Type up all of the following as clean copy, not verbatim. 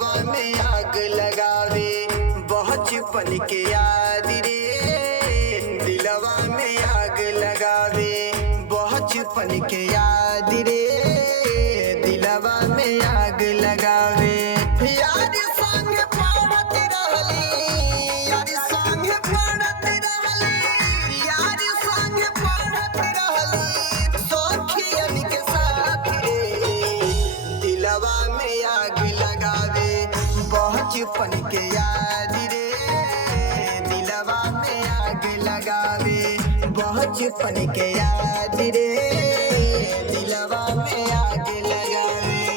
दिलवा में आग लगावे बचपन के याद रे। दिलवा में आग लगावे बचपन के याद रे। दिलवा में आग लगावे यार संग पढ़त रहली, यार संग पढ़त रहली, यार संग पढ़त रहली सखियन के साथ रे। दिलवा में आग लगावे बचपन के याद रे। दिलवा में आग लगावे बचपन के याद रे। दिलवा में आग लगावे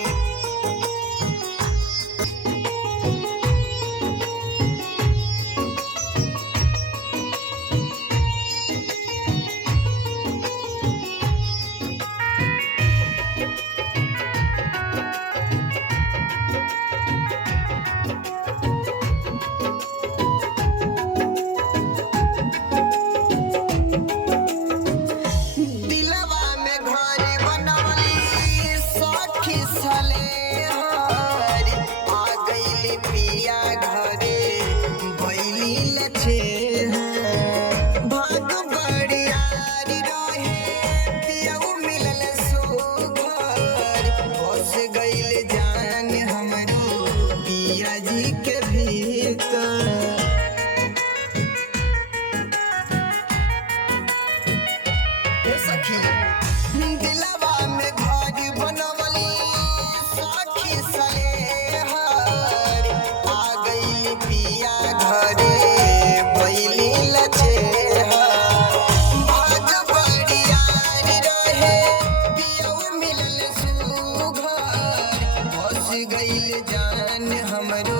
गइल जान हमरो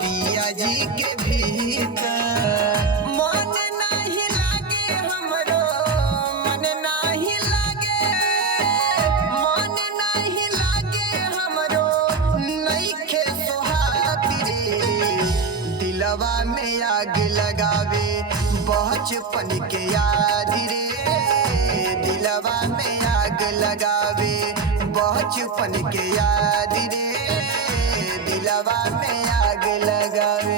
पिया जी के भीतर। मन नहीं लागे हमरो, मन नहीं लागे, मन नहीं लागे हमरो नइखे सोहात रे। दिलवा में आग लगावे बचपन के याद रे। दिलवा में आग लगावे बचपन के याद रे। दिलवा में आग लगावे।